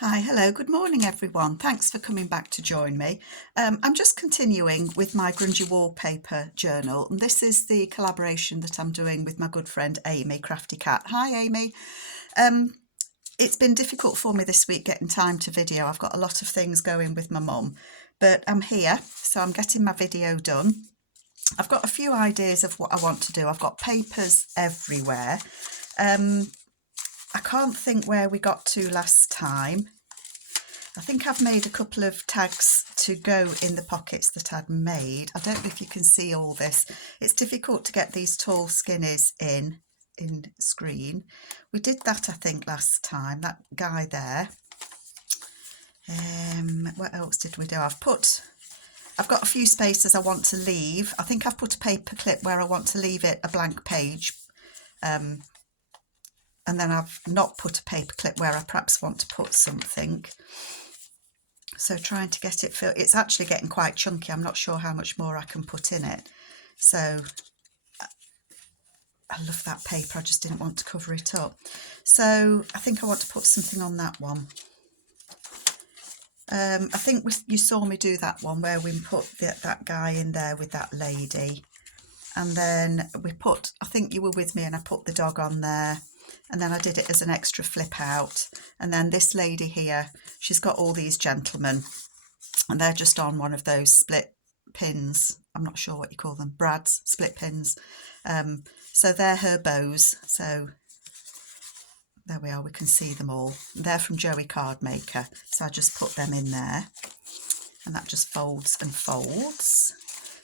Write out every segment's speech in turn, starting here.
Hi, hello, good morning everyone. Thanks for coming back to join me. I'm just continuing with my Grungy Wallpaper journal, and this is the collaboration that I'm doing with my good friend Amy, Crafty Cat. Hi Amy. It's been difficult for me this week getting time to video. I've got a lot of things going with my mum, but I'm here, so I'm getting my video done. I've got a few ideas of what I want to do. I've got papers everywhere. I can't think where we got to last time. I think I've made a couple of tags to go in the pockets that I'd made. I don't know if you can see all this. It's difficult to get these tall skinnies in screen. We did that, I think, last time, that guy there. What else did we do? I've got a few spaces I want to leave. I think I've put a paper clip where I want to leave it a blank page. And then I've not put a paper clip where I perhaps want to put something. So trying to get it filled. It's actually getting quite chunky. I'm not sure how much more I can put in it. So I love that paper. I just didn't want to cover it up. So I think I want to put something on that one. I think you saw me do that one where we put that guy in there with that lady. And then we put, I think you were with me, and I put the dog on there. And then I did it as an extra flip out. And then this lady here, she's got all these gentlemen, and they're just on one of those split pins. I'm not sure what you call them, brads, split pins. So they're her bows. So there we are, we can see them all. They're from Joey Cardmaker. So I just put them in there, and that just folds and folds.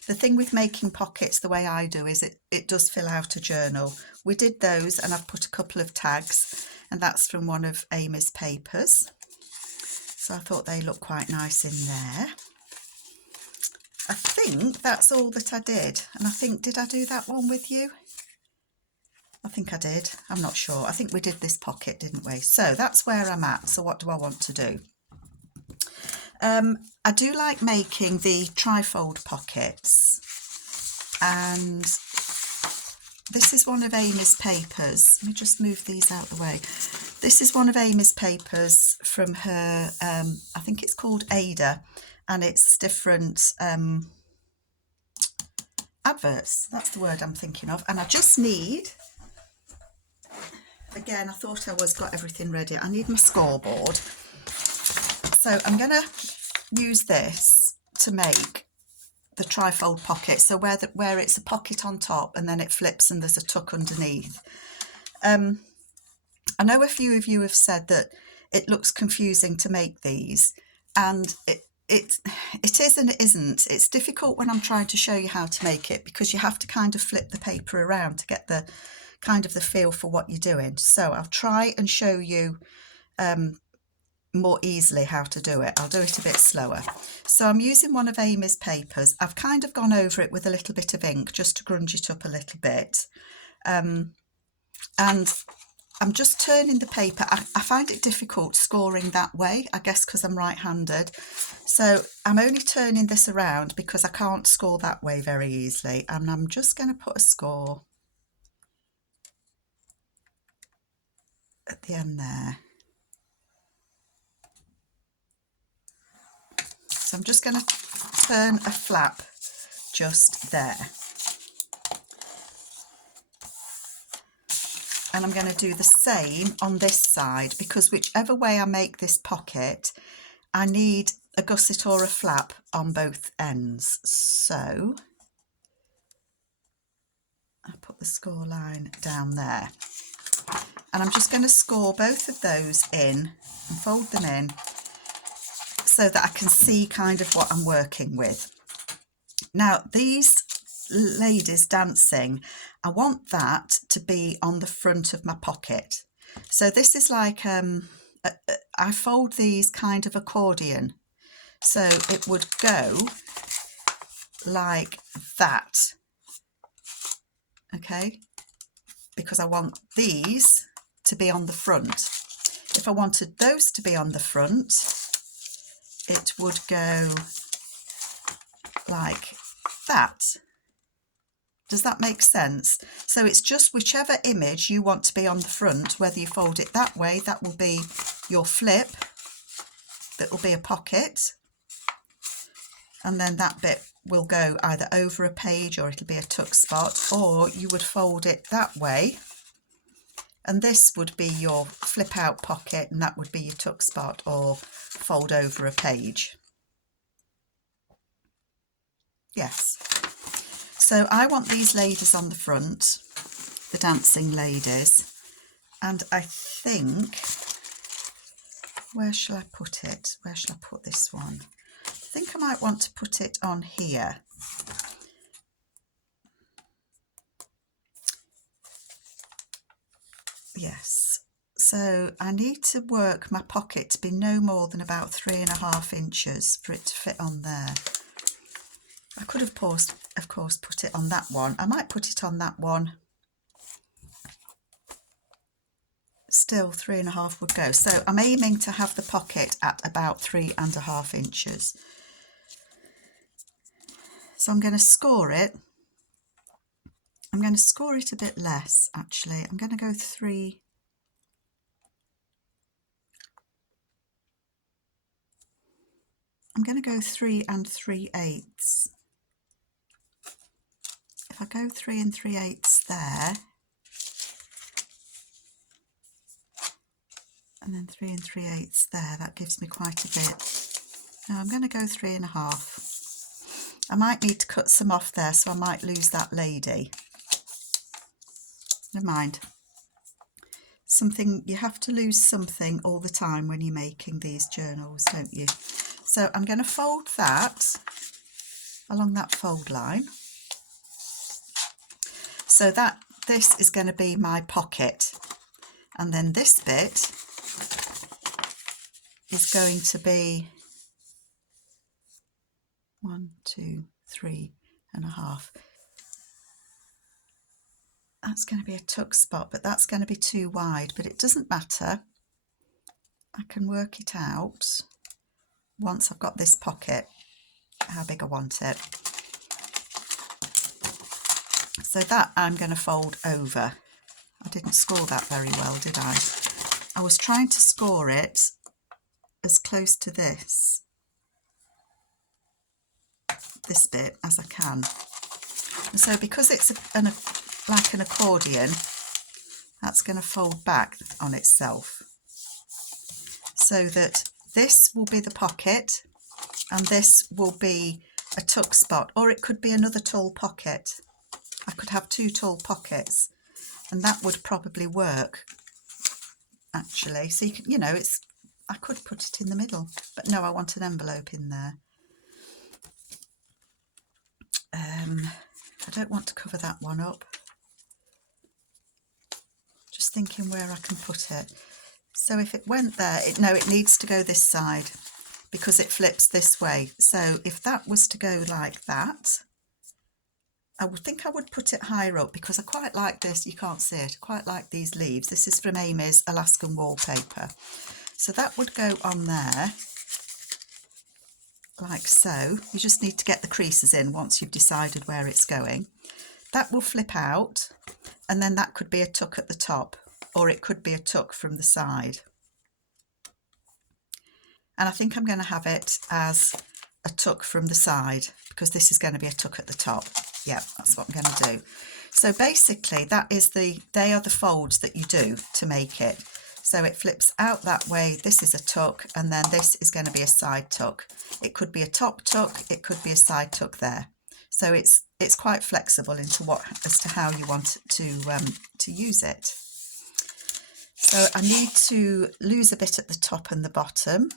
The thing with making pockets the way I do is it does fill out a journal. We did those, and I've put a couple of tags, and that's from one of Amy's papers. So I thought they look quite nice in there. I think that's all that I did. And I think, did I do that one with you? I think I did. I'm not sure. I think we did this pocket, didn't we? So that's where I'm at. So what do I want to do? I do like making the trifold pockets, and this is one of Amy's papers. Let me just move these out of the way. This is one of Amy's papers from her, I think it's called Ada, and it's different adverts. That's the word I'm thinking of. And I just need, again, I thought I got everything ready. I need my scoreboard. So I'm going to use this to make the trifold pocket. So where it's a pocket on top and then it flips and there's a tuck underneath. I know a few of you have said that it looks confusing to make these, and it is and it isn't. It's difficult when I'm trying to show you how to make it, because you have to kind of flip the paper around to get the kind of the feel for what you're doing. So I'll try and show you more easily how to do it. I'll do it a bit slower. So I'm using one of Amy's papers. I've kind of gone over it with a little bit of ink just to grunge it up a little bit. And I'm just turning the paper. I find it difficult scoring that way, I guess because I'm right-handed. So I'm only turning this around because I can't score that way very easily. And I'm just going to put a score at the end there. So I'm just going to turn a flap just there. And I'm going to do the same on this side, because whichever way I make this pocket, I need a gusset or a flap on both ends. So I put the score line down there. And I'm just going to score both of those in and fold them in, so that I can see kind of what I'm working with. Now, these ladies dancing, I want that to be on the front of my pocket. So this is like, I fold these kind of accordion. So it would go like that. Okay? Because I want these to be on the front. If I wanted those to be on the front, it would go like that. Does that make sense? So it's just whichever image you want to be on the front, whether you fold it that way, that will be your flip, that will be a pocket, and then that bit will go either over a page or it'll be a tuck spot, or you would fold it that way and this would be your flip out pocket and that would be your tuck spot or fold over a page. Yes. So I want these ladies on the front, the dancing ladies, and I think, where shall I put it? Where shall I put this one? I think I might want to put it on here. Yes. So I need to work my pocket to be no more than about 3.5 inches for it to fit on there. I could of course put it on that one. I might put it on that one. Still 3.5 would go. So I'm aiming to have the pocket at about 3.5 inches. So I'm going to score it. I'm going to score it a bit less actually. I'm going to go 3. I'm going to go 3 3/8. If I go 3 3/8 there, and then 3 3/8 there, that gives me quite a bit. Now I'm going to go 3.5. I might need to cut some off there, so I might lose that lady. Never mind. Something, you have to lose something all the time when you're making these journals, don't you? So I'm going to fold that along that fold line. So that this is going to be my pocket, and then this bit is going to be 1, 2, 3.5. That's going to be a tuck spot, but that's going to be too wide, but it doesn't matter. I can work it out once I've got this pocket, how big I want it. So that I'm going to fold over. I didn't score that very well, did I? I was trying to score it as close to this bit as I can. And so because it's like an accordion, that's going to fold back on itself, so that this will be the pocket and this will be a tuck spot, or it could be another tall pocket. I could have 2 tall pockets and that would probably work actually. So you can, you know, I could put it in the middle, but no, I want an envelope in there. I don't want to cover that one up. Just thinking where I can put it. So if it went there, it needs to go this side because it flips this way. So if that was to go like that, I would think I would put it higher up because I quite like this. You can't see it. I quite like these leaves. This is from Amy's Alaskan Wallpaper. So that would go on there like so. You just need to get the creases in once you've decided where it's going. That will flip out, and then that could be a tuck at the top, or it could be a tuck from the side. And I think I'm going to have it as a tuck from the side because this is going to be a tuck at the top. Yeah, that's what I'm going to do. So basically they are the folds that you do to make it. So it flips out that way. This is a tuck, and then this is going to be a side tuck. It could be a top tuck, it could be a side tuck there. So it's quite flexible as to how you want to use it. So I need to lose a bit at the top and the bottom.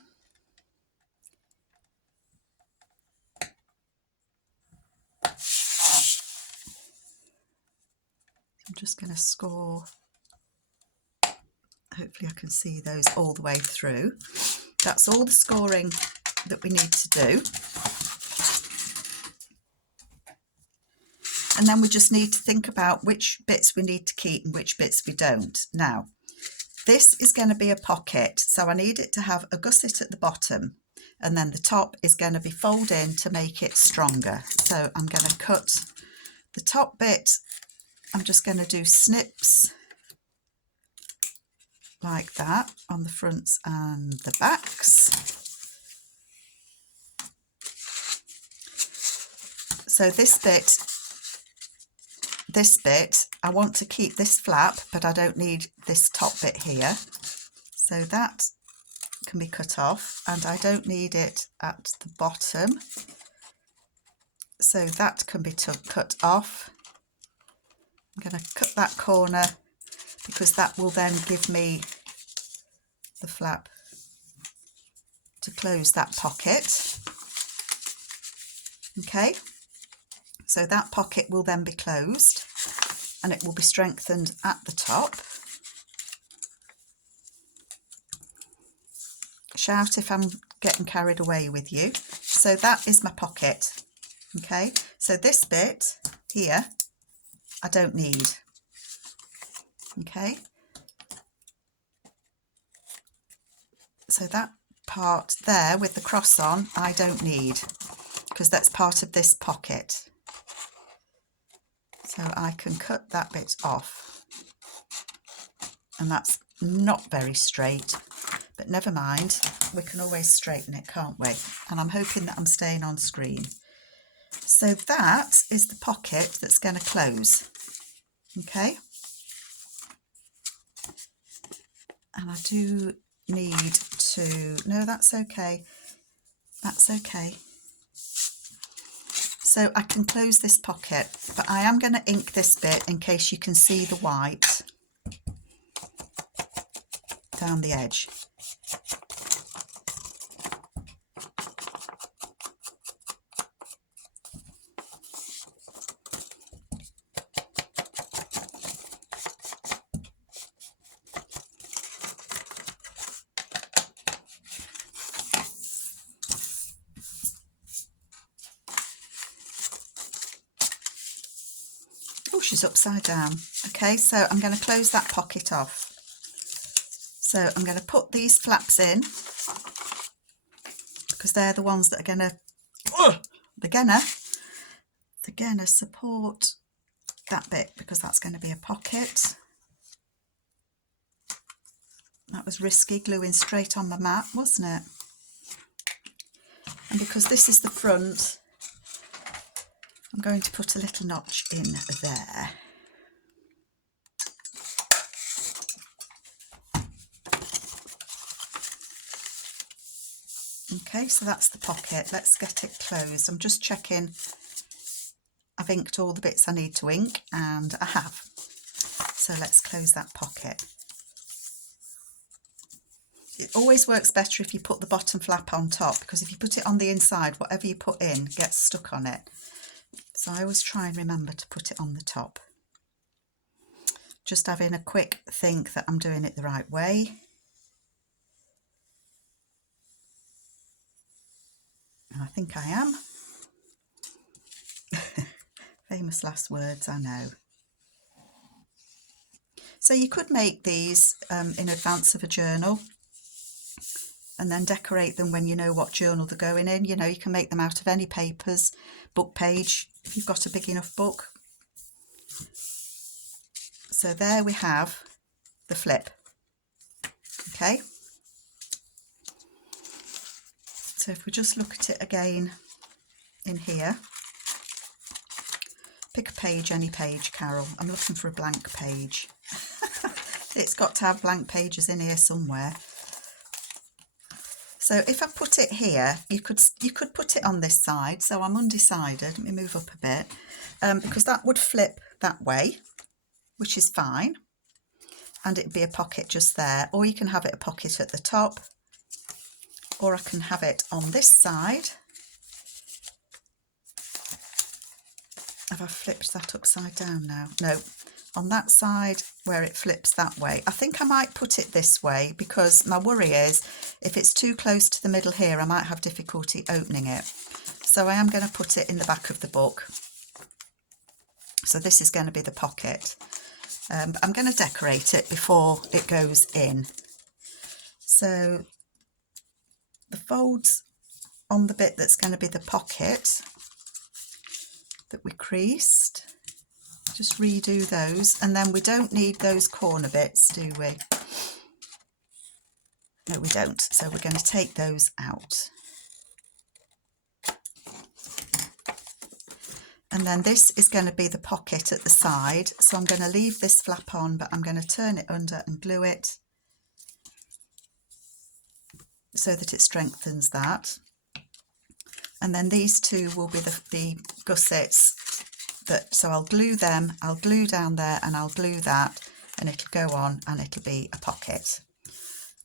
I'm just going to score. Hopefully I can see those all the way through. That's all the scoring that we need to do. And then we just need to think about which bits we need to keep and which bits we don't. Now, this is going to be a pocket, so I need it to have a gusset at the bottom, and then the top is going to be fold in to make it stronger. So I'm going to cut the top bit. I'm just going to do snips like that on the fronts and the backs. So this bit, I want to keep this flap, but I don't need this top bit here. So that can be cut off, and I don't need it at the bottom. So that can be cut off. I'm going to cut that corner because that will then give me the flap to close that pocket. Okay, so that pocket will then be closed and it will be strengthened at the top. Shout if I'm getting carried away with you. So that is my pocket. Okay, so this bit here I don't need. Okay, so that part there with the cross on I don't need, because that's part of this pocket. So I can cut that bit off, and that's not very straight, but never mind, we can always straighten it, can't we? And I'm hoping that I'm staying on screen. So that is the pocket that's going to close. Okay, and I do need to, no, that's okay, that's okay. So I can close this pocket, but I am going to ink this bit in case you can see the white down the edge. Oh, she's upside down. Okay, so I'm going to close that pocket off. So I'm going to put these flaps in because they're the ones that are going to, they're going to support that bit, because that's going to be a pocket. That was risky, gluing straight on my mat, wasn't it? And because this is the front, I'm going to put a little notch in there. Okay, so that's the pocket. Let's get it closed. I'm just checking I've inked all the bits I need to ink, and I have. So let's close that pocket. It always works better if you put the bottom flap on top, because if you put it on the inside, whatever you put in gets stuck on it. So I always try and remember to put it on the top. Just having a quick think that I'm doing it the right way. And I think I am. Famous last words, I know. So you could make these in advance of a journal and then decorate them when you know what journal they're going in. You know, you can make them out of any papers, book page, if you've got a big enough book. So there we have the flip. Okay. So if we just look at it again in here, pick a page, any page, Carol. I'm looking for a blank page. It's got to have blank pages in here somewhere. So if I put it here, you could put it on this side. So I'm undecided. Let me move up a bit, because that would flip that way, which is fine, and it'd be a pocket just there. Or you can have it a pocket at the top, or I can have it on this side. Have I flipped that upside down now? No, on that side where it flips that way. I think I might put it this way, because my worry is if it's too close to the middle here, I might have difficulty opening it. So I am going to put it in the back of the book. So this is going to be the pocket. But I'm going to decorate it before it goes in. So the folds on the bit that's going to be the pocket that we creased, just redo those, and then we don't need those corner bits, do we? No, we don't. So we're going to take those out. And then this is going to be the pocket at the side. So I'm going to leave this flap on, but I'm going to turn it under and glue it so that it strengthens that. And then these two will be the gussets. So I'll glue them, I'll glue down there and I'll glue that, and it'll go on and it'll be a pocket.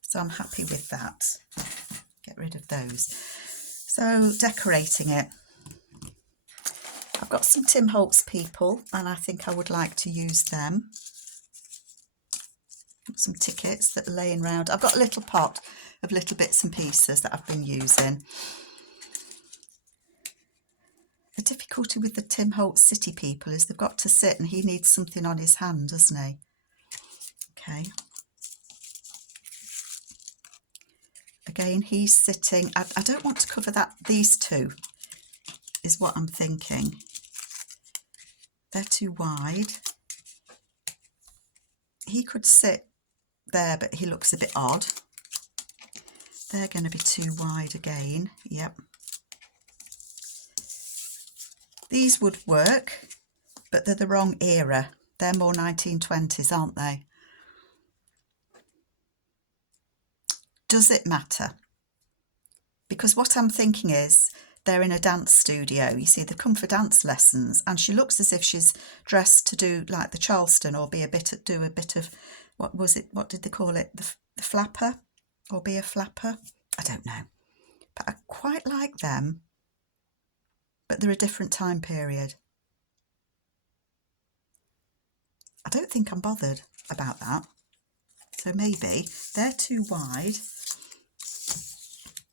So I'm happy with that. Get rid of those. So decorating it. I've got some Tim Holtz people and I think I would like to use them. Some tickets that are laying around. I've got a little pot of little bits and pieces that I've been using. The difficulty with the Tim Holtz City people is they've got to sit and he needs something on his hand, doesn't he? Okay. Again, he's sitting. I don't want to cover these two, is what I'm thinking. They're too wide. He could sit there, but he looks a bit odd. They're going to be too wide again. Yep. These would work, but they're the wrong era. They're more 1920s, aren't they? Does it matter? Because what I'm thinking is they're in a dance studio. You see, they've come for dance lessons, and she looks as if she's dressed to do like the Charleston, or do a bit of, what was it? What did they call it? The flapper, or be a flapper? I don't know. But I quite like them. But they're a different time period. I don't think I'm bothered about that. So maybe they're too wide.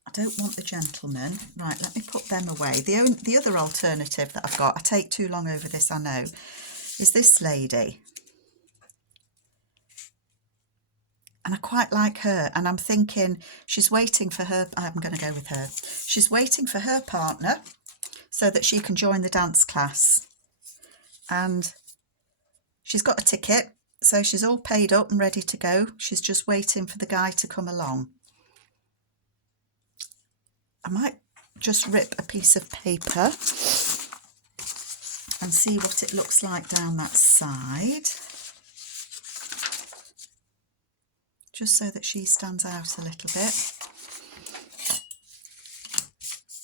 I don't want the gentleman. Right, let me put them away. The other alternative that I've got, I take too long over this, I know, is this lady. And I quite like her. And I'm thinking she's waiting for her. I'm going to go with her. She's waiting for her partner, so that she can join the dance class. And she's got a ticket, so she's all paid up and ready to go. She's just waiting for the guy to come along. I might just rip a piece of paper and see what it looks like down that side, just so that she stands out a little bit.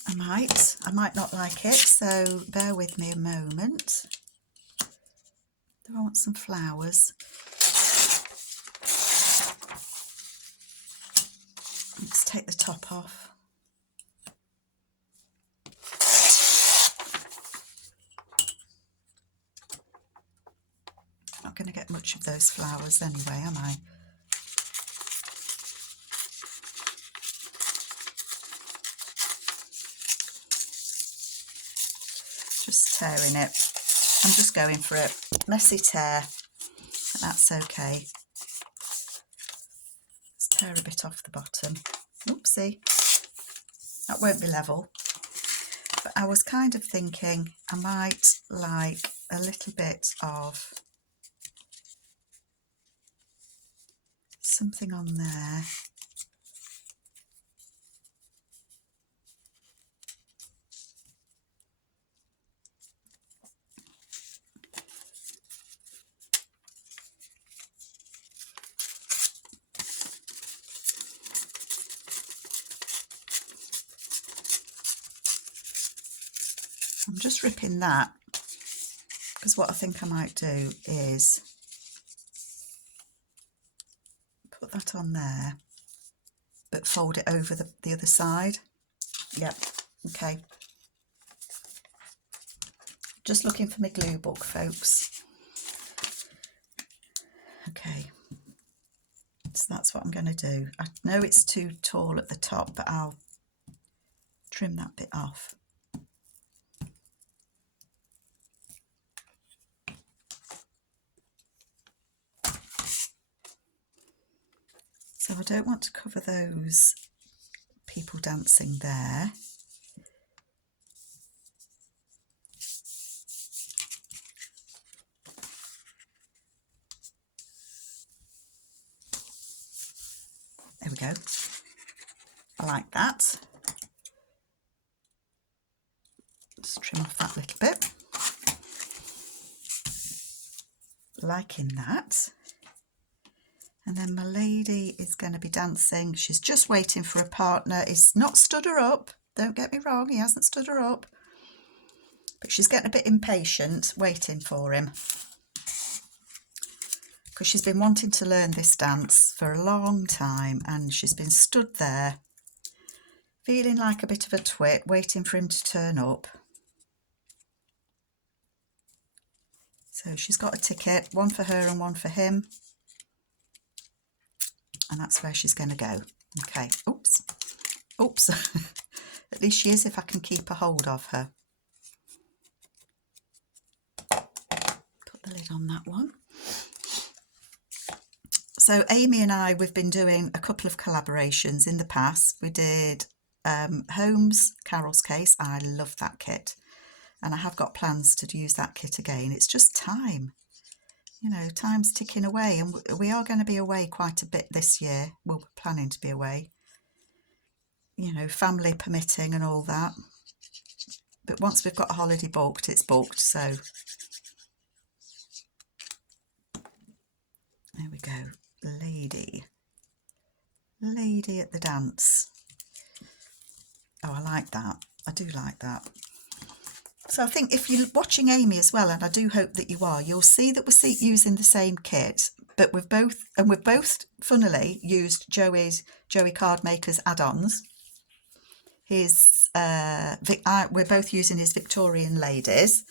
I might not like it, so bear with me a moment. Do I want some flowers? Let's take the top off. Not going to get much of those flowers anyway, am I? Just tearing it. I'm just going for a messy tear, but that's okay. Let's tear a bit off the bottom. Oopsie. That won't be level. But I was kind of thinking I might like a little bit of something on there. I'm just ripping that because what I think I might do is put that on there, but fold it over the other side. Yep, okay. Just looking for my glue book, folks. Okay, so that's what I'm going to do. I know it's too tall at the top, but I'll trim that bit off. So I don't want to cover those people dancing there. There we go. I like that. Just trim off that little bit. liking that. And then my lady is going to be dancing. She's just waiting for a partner. He's not stood her up. Don't get me wrong, he hasn't stood her up. But she's getting a bit impatient waiting for him. Because she's been wanting to learn this dance for a long time, and she's been stood there feeling like a bit of a twit, waiting for him to turn up. So she's got a ticket, one for her and one for him. And that's where she's going to go. Okay, oops, oops. At least she is if I can keep a hold of her. Put the lid on that one. So Amy and I, we've been doing a couple of collaborations in the past. We did Holmes Carol's Case. I love that kit. And I have got plans to use that kit again. It's just time. You know, time's ticking away, and we are going to be away quite a bit this year. Well, we're planning to be away. You know, family permitting and all that. But once we've got a holiday booked, it's booked. So there we go. Lady at the dance. Oh, I like that. I do like that. So I think if you're watching Amy as well, and I do hope that you are, you'll see that we're using the same kit, but we've both funnily used Joey Cardmaker's add-ons. We're both using his Victorian Ladies.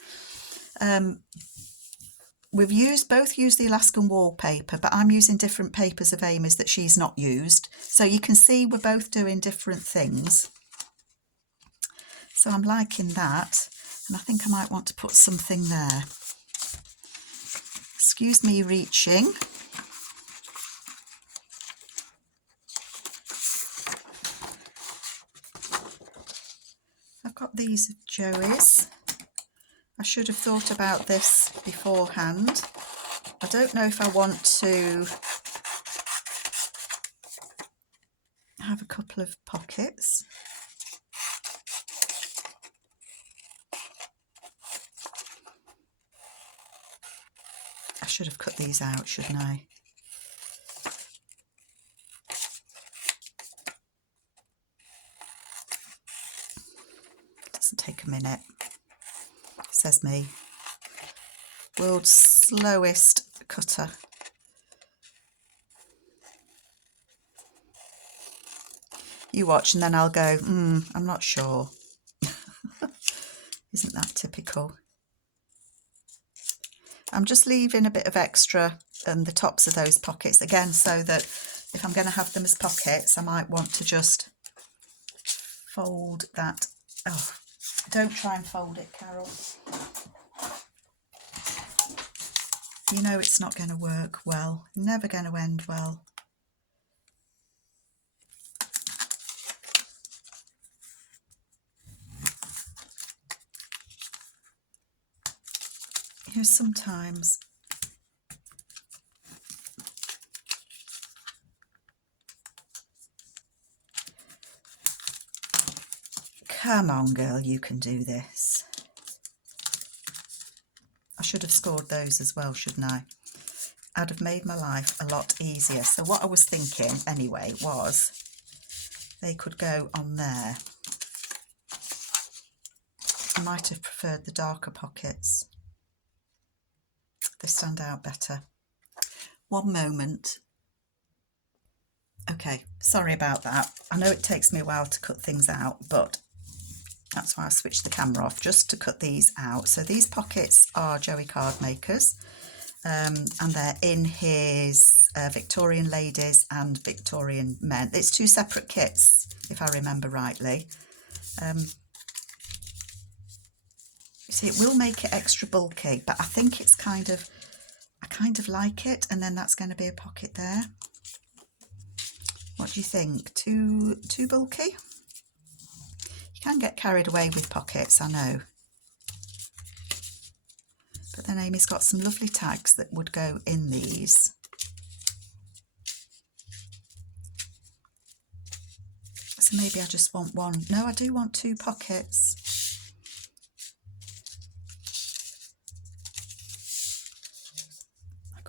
We've both used the Alaskan Wallpaper, but I'm using different papers of Amy's that she's not used. So you can see we're both doing different things. So I'm liking that. And I think I might want to put something there. Excuse me reaching. I've got these of Joey's. I should have thought about this beforehand. I don't know if I want to have a couple of pockets. I should have cut these out, shouldn't I? Doesn't take a minute, says me. World's slowest cutter. You watch and then I'll go, I'm not sure. Isn't that typical? I'm just leaving a bit of extra the tops of those pockets again, so that if I'm going to have them as pockets, I might want to just fold that. Oh, don't try and fold it, Carol. You know it's not going to work well, never going to end well. You know, sometimes come on, girl, you can do this. I should have scored those as well, shouldn't I? I'd have made my life a lot easier. So what I was thinking anyway was they could go on there. I might have preferred the darker pockets. They stand out better. One moment. Okay, sorry about that. I know it takes me a while to cut things out, but that's why I switched the camera off, just to cut these out. So these pockets are Joey Cardmaker's, and they're in his Victorian Ladies and Victorian Men. It's two separate kits, if I remember rightly. See, it will make it extra bulky, but I think it's I kind of like it, and then that's going to be a pocket there. What do you think? Too bulky? You can get carried away with pockets, I know. But then Amy's got some lovely tags that would go in these. So maybe I just want one. No, I do want two pockets.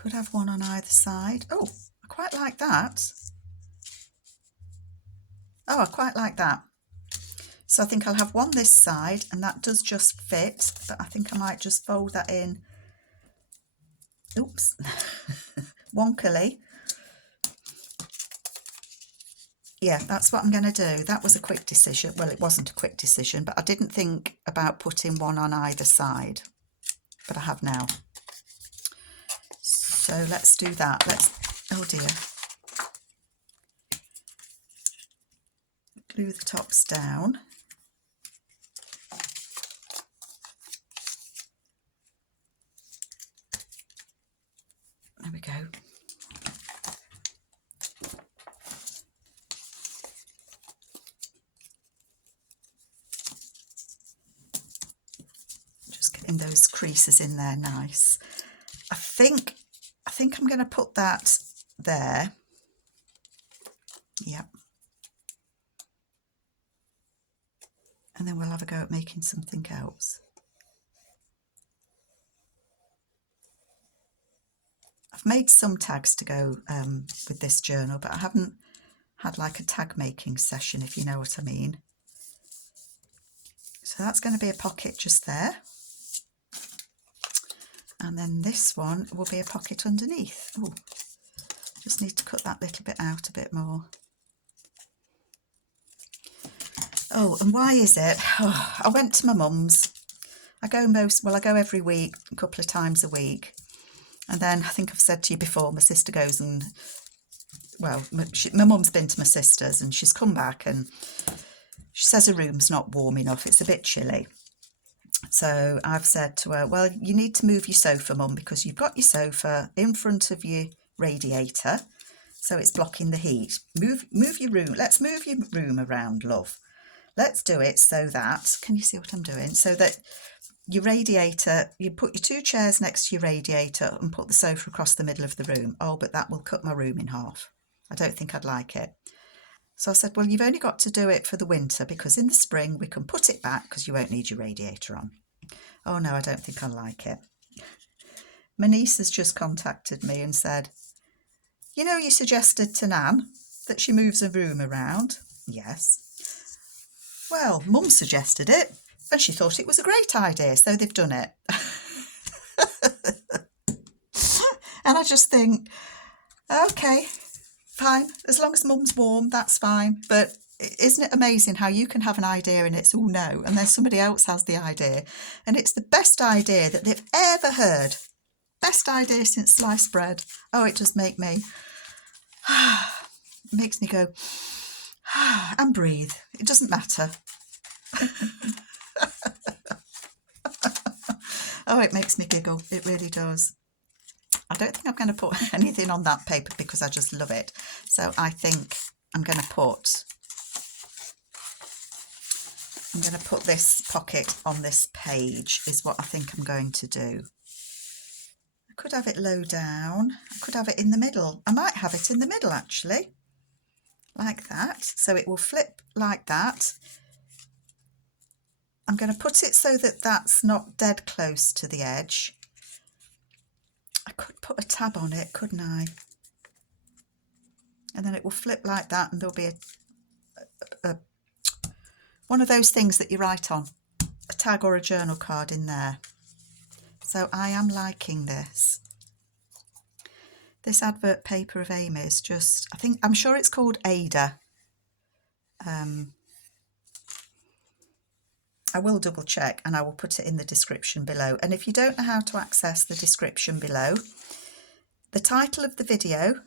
could have one on either side. Oh, I quite like that. Oh, I quite like that. So I think I'll have one this side, and that does just fit, but I think I might just fold that in. Oops. Wonkily. Yeah, that's what I'm going to do. That was a quick decision. Well, it wasn't a quick decision, but I didn't think about putting one on either side, but I have now. So let's do that. Oh dear. Glue the tops down. There we go. Just getting those creases in there nice. I think I'm going to put that there. Yep. And then we'll have a go at making something else. I've made some tags to go with this journal, but I haven't had like a tag making session, if you know what I mean. So that's going to be a pocket just there. And then this one will be a pocket underneath. Oh, just need to cut that little bit out a bit more. Oh, and why is it? Oh, I went to my mum's. I go every week, a couple of times a week. And then I think I've said to you before, my sister goes and, well, my mum's been to my sister's and she's come back and she says her room's not warm enough. It's a bit chilly. So I've said to her, well, you need to move your sofa, Mum, because you've got your sofa in front of your radiator, so it's blocking the heat. Move your room. Let's move your room around, love. Let's do it so that, can you see what I'm doing? So that your radiator, you put your two chairs next to your radiator and put the sofa across the middle of the room. Oh, but that will cut my room in half. I don't think I'd like it. So I said, well, you've only got to do it for the winter, because in the spring we can put it back because you won't need your radiator on. Oh no, I don't think I like it. My niece has just contacted me and said, you know, you suggested to Nan that she moves her room around. Yes. Well, Mum suggested it and she thought it was a great idea, so they've done it. And I just think, okay, fine, as long as Mum's warm, that's fine. But isn't it amazing how you can have an idea and it's, oh no, and then somebody else has the idea and it's the best idea that they've ever heard. Best idea since sliced bread. Oh, it does make me, it makes me go and breathe. It doesn't matter. Oh, it makes me giggle. It really does. I don't think I'm going to put anything on that paper because I just love it. So I think I'm going to put this pocket on this page is what I think I'm going to do. I could have it low down. I could have it in the middle. I might have it in the middle actually, like that. So it will flip like that. I'm going to put it so that that's not dead close to the edge. I could put a tab on it, couldn't I? And then it will flip like that and there'll be a one of those things that you write on, a tag or a journal card in there. So I am liking this. This advert paper of Amy's, just, I'm sure it's called Ada. I will double check and I will put it in the description below. And if you don't know how to access the description below, the title of the video,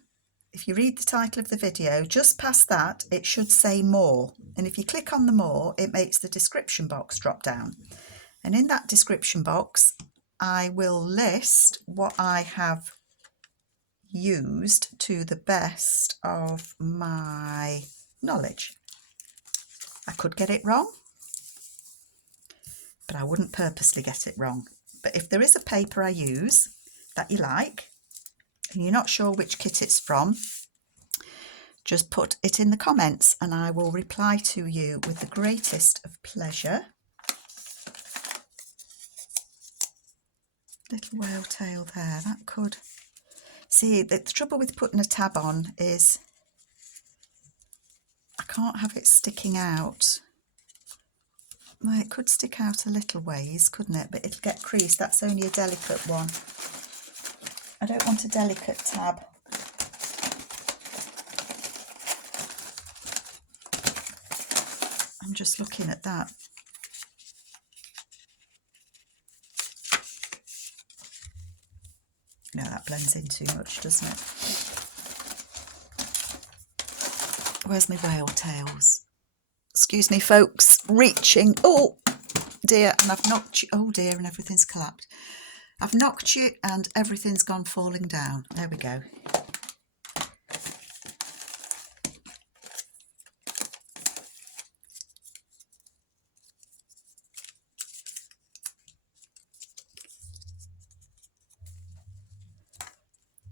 if you read the title of the video, just past that, it should say more. And if you click on the more, it makes the description box drop down. And in that description box, I will list what I have used to the best of my knowledge. I could get it wrong, but I wouldn't purposely get it wrong. But if there is a paper I use that you like, and you're not sure which kit it's from, just put it in the comments and I will reply to you with the greatest of pleasure. Little whale tail there, that could, See, the trouble with putting a tab on is I can't have it sticking out. Well, it could stick out a little ways, couldn't it? But it'll get creased. That's only a delicate one. I don't want a delicate tab. I'm just looking at that. No, that blends in too much, doesn't it? Where's my whale tails? Excuse me, folks. Reaching. Oh, dear. And I've knocked you. Oh, dear. And everything's collapsed. I've knocked you and everything's gone falling down. There we go.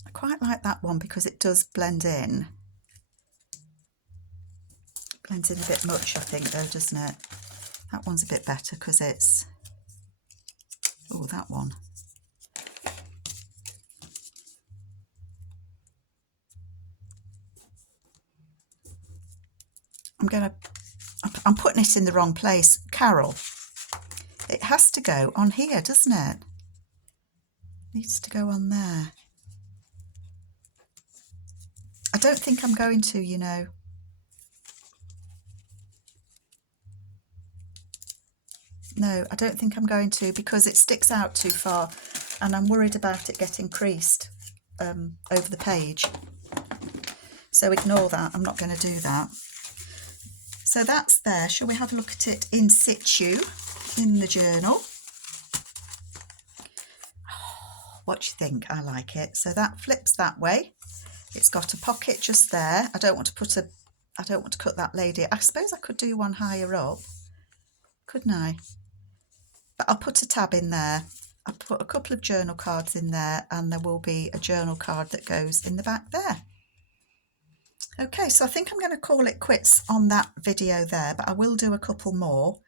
I quite like that one because it does blend in. Blends in a bit much, I think, though, doesn't it? That one's a bit better because it's... Oh, that one. I'm putting it in the wrong place. Carol, it has to go on here, doesn't it? Needs to go on there. I don't think I'm going to, you know. No, I don't think I'm going to because it sticks out too far and I'm worried about it getting creased over the page. So ignore that. I'm not going to do that. So that's there. Shall we have a look at it in situ in the journal? Oh, what do you think? I like it. So that flips that way. It's got a pocket just there. I don't want to cut that lady. I suppose I could do one higher up, couldn't I? But I'll put a tab in there. I'll put a couple of journal cards in there and there will be a journal card that goes in the back there. Okay, so I think I'm going to call it quits on that video there, but I will do a couple more,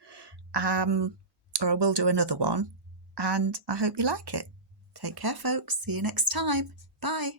or I will do another one, and I hope you like it. Take care, folks. See you next time. Bye.